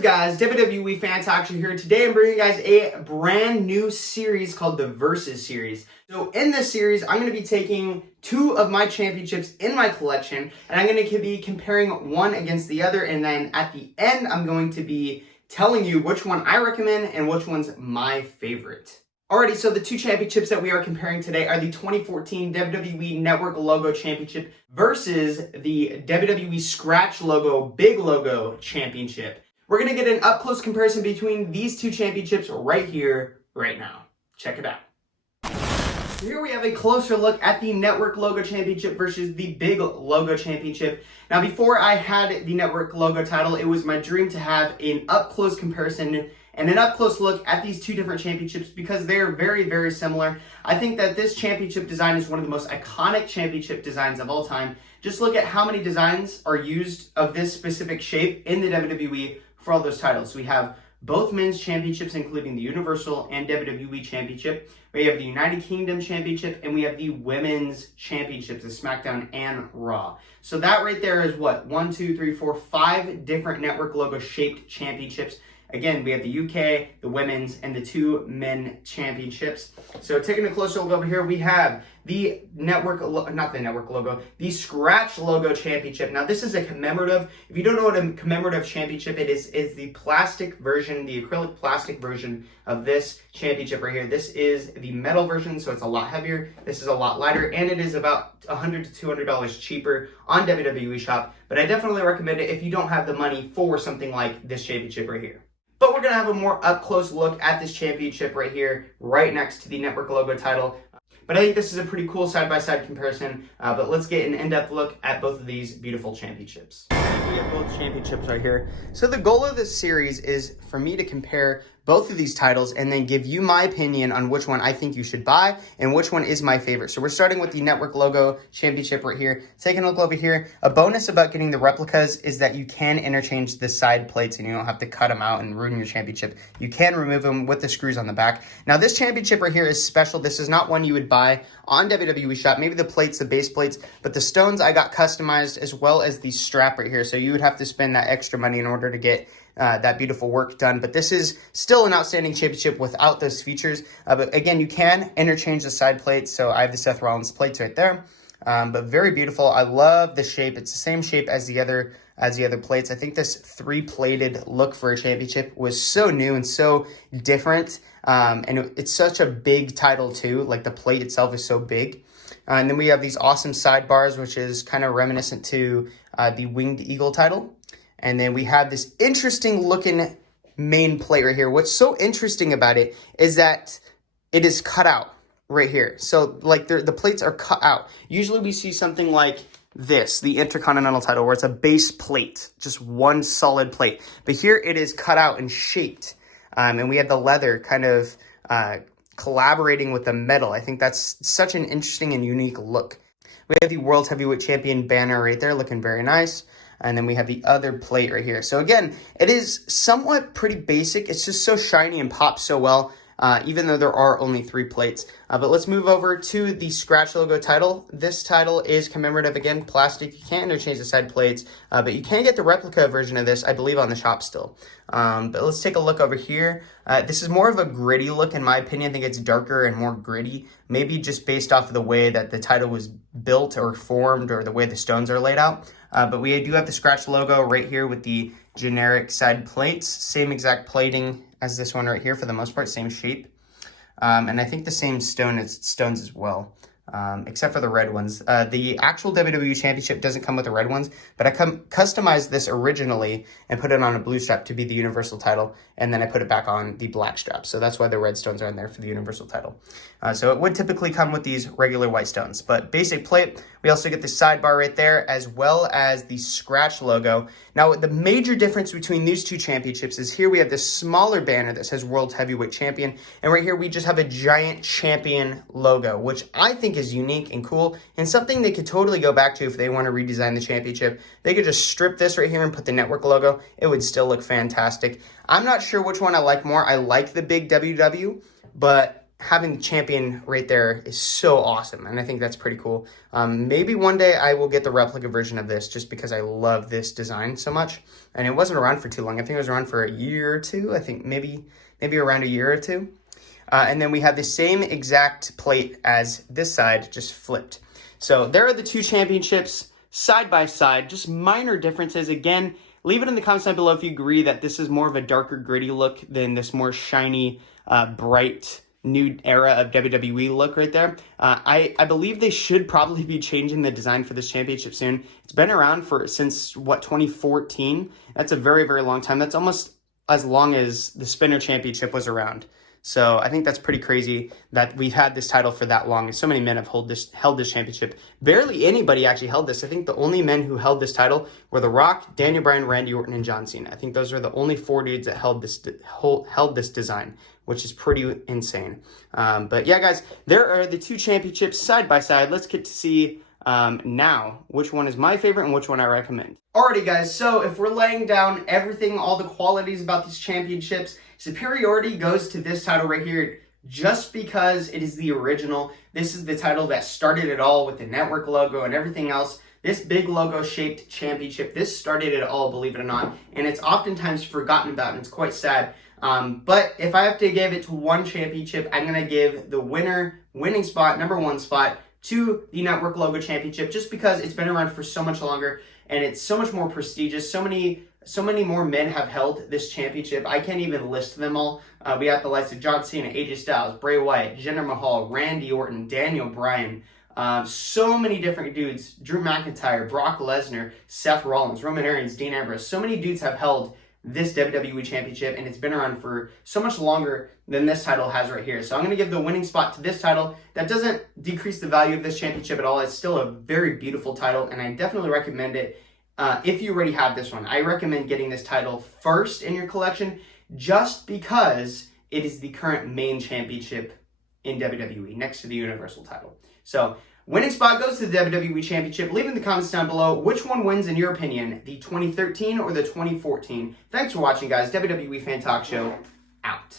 up, guys? WWE Fan Talk Show here. Today I'm bringing you guys a brand new series called the Versus series. So in this series, I'm going to be taking two of my championships in my collection, and I'm going to be comparing one against the other, and then at the end, I'm going to be telling you which one I recommend and which one's my favorite. Alrighty, so the two championships that we are comparing today are the 2014 WWE Network Logo Championship versus the WWE Scratch Logo Big Logo Championship. We're going to get an up-close comparison between these two championships right here, right now. Check it out. Here we have a closer look at the Network Logo Championship versus the Big Logo Championship. Now, before I had the Network Logo title, it was my dream to have an up-close comparison and an up-close look at these two different championships because they're very, very similar. I think that this championship design is one of the most iconic championship designs of all time. Just look at how many designs are used of this specific shape in the WWE for all those titles. We have both men's championships, including the Universal and WWE Championship. We have the United Kingdom Championship, and we have the Women's Championships, the SmackDown and Raw. So that right there is what? 1, 2, 3, 4, 5 different network logo shaped championships. Again, we have the UK, the women's, and the two men championships. So taking a closer look over here, we have the the Scratch Logo Championship. Now, this is a commemorative. If you don't know what a commemorative championship it is the plastic version, the acrylic plastic version of this championship right here. This is the metal version, so it's a lot heavier. This is a lot lighter, and it is about $100 to $200 cheaper on WWE Shop. But I definitely recommend it if you don't have the money for something like this championship right here. But we're going to have a more up-close look at this championship right here, right next to the Network Logo title. But I think this is a pretty cool side-by-side comparison. But let's get an in-depth look at both of these beautiful championships. We have both championships right here. So the goal of this series is for me to compare both of these titles and then give you my opinion on which one I think you should buy and which one is my favorite. So we're starting with the Network Logo Championship right here. Taking a look over here, a bonus about getting the replicas is that you can interchange the side plates and you don't have to cut them out and ruin your championship. You can remove them with the screws on the back. Now this championship right here is special. This is not one you would buy on WWE Shop. Maybe the plates, the base plates, but the stones I got customized as well as the strap right here. So you would have to spend that extra money in order to get that beautiful work done. But this is still an outstanding championship without those features. But again, you can interchange the side plates. So I have the Seth Rollins plates right there. But very beautiful. I love the shape. It's the same shape as the other plates. I think this 3-plated look for a championship was so new and so different. And it's such a big title too. Like the plate itself is so big. And then we have these awesome sidebars, which is kind of reminiscent to the Winged Eagle title. And then we have this interesting looking main plate right here. What's so interesting about it is that it is cut out right here. So like the plates are cut out. Usually we see something like this, the Intercontinental title, where it's a base plate, just one solid plate. But here it is cut out and shaped. And we have the leather kind of collaborating with the metal. I think that's such an interesting and unique look. We have the World Heavyweight Champion banner right there looking very nice. And then we have the other plate right here. So again, it is somewhat pretty basic. It's just so shiny and pops so well, even though there are only 3 plates. But let's move over to the Scratch Logo title. This title is commemorative, again, plastic. You can't interchange the side plates, but you can get the replica version of this, I believe, on the shop still. But let's take a look over here. This is more of a gritty look, in my opinion. I think it's darker and more gritty, maybe just based off of the way that the title was built or formed or the way the stones are laid out. But we do have the Scratch logo right here with the generic side plates. Same exact plating as this one right here for the most part, same shape. And I think the same stones as well, except for the red ones. The actual WWE Championship doesn't come with the red ones, but I customized this originally and put it on a blue strap to be the Universal title, and then I put it back on the black strap. So that's why the red stones are in there for the Universal title. So it would typically come with these regular white stones, but basic plate. We also get the sidebar right there, as well as the Scratch logo. Now, the major difference between these two championships is here we have this smaller banner that says World Heavyweight Champion, and right here we just have a giant champion logo, which I think is unique and cool, and something they could totally go back to if they want to redesign the championship. They could just strip this right here and put the network logo. It would still look fantastic. I'm not sure which one I like more. I like the big WW, but having the champion right there is so awesome, and I think that's pretty cool. Maybe one day I will get the replica version of this just because I love this design so much. And it wasn't around for too long. I think it was around for a year or two. I think maybe around a year or two. And then we have the same exact plate as this side, just flipped. So there are the two championships side by side, just minor differences. Again, leave it in the comments down below if you agree that this is more of a darker, gritty look than this more shiny, bright, new era of WWE look right there. I believe they should probably be changing the design for this championship soon. It's been around since 2014. That's a very, very long time. That's almost as long as the Spinner Championship was around. So I think that's pretty crazy that we've had this title for that long, and so many men have held this championship. Barely anybody actually held this. I think the only men who held this title were The Rock, Daniel Bryan, Randy Orton, and John Cena. I think those are the only 4 dudes that held this design, which is pretty insane. But yeah, guys, there are the two championships side by side. Let's get to see now which one is my favorite and which one I recommend. Alrighty, guys, so if we're laying down everything, all the qualities about these championships, superiority goes to this title right here just because it is the original. This is the title that started it all with the network logo and everything else. This big logo shaped championship, this started it all, believe it or not, and it's oftentimes forgotten about, and it's quite sad. But if I have to give it to one championship, I'm going to give the winning spot, #1 spot, to the network logo championship, just because it's been around for so much longer and it's so much more prestigious. So many more men have held this championship. I can't even list them all. We got the likes of John Cena, AJ Styles, Bray Wyatt, Jinder Mahal, Randy Orton, Daniel Bryan. So many different dudes. Drew McIntyre, Brock Lesnar, Seth Rollins, Roman Reigns, Dean Ambrose. So many dudes have held this WWE Championship, and it's been around for so much longer than this title has right here. So I'm going to give the winning spot to this title. That doesn't decrease the value of this championship at all. It's still a very beautiful title, and I definitely recommend it. If you already have this one, I recommend getting this title first in your collection just because it is the current main championship in WWE next to the Universal title. So winning spot goes to the WWE Championship. Leave in the comments down below which one wins in your opinion, the 2013 or the 2014. Thanks for watching, guys. WWE Fan Talk Show out.